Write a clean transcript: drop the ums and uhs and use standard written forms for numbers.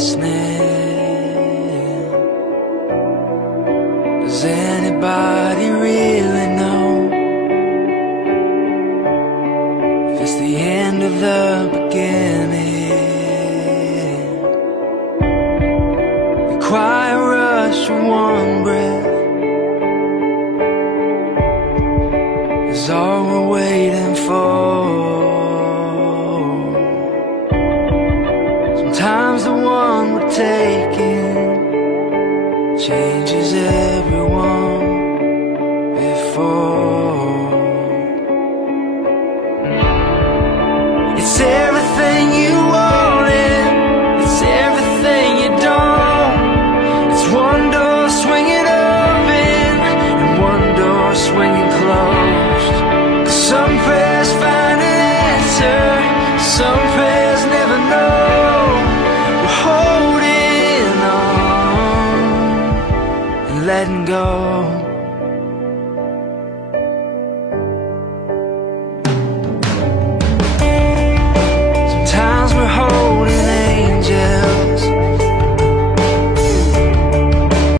listening. Does anybody really know if it's the end of the beginning? The quiet rush of one breath is all we're waiting for. Sometimes the one we're taking changes everyone before. It's everything you wanted, it's everything you don't. It's one door swinging open and one door swinging closed. 'Cause some prayers find an answer, some prayers never know. We're holding on and letting go.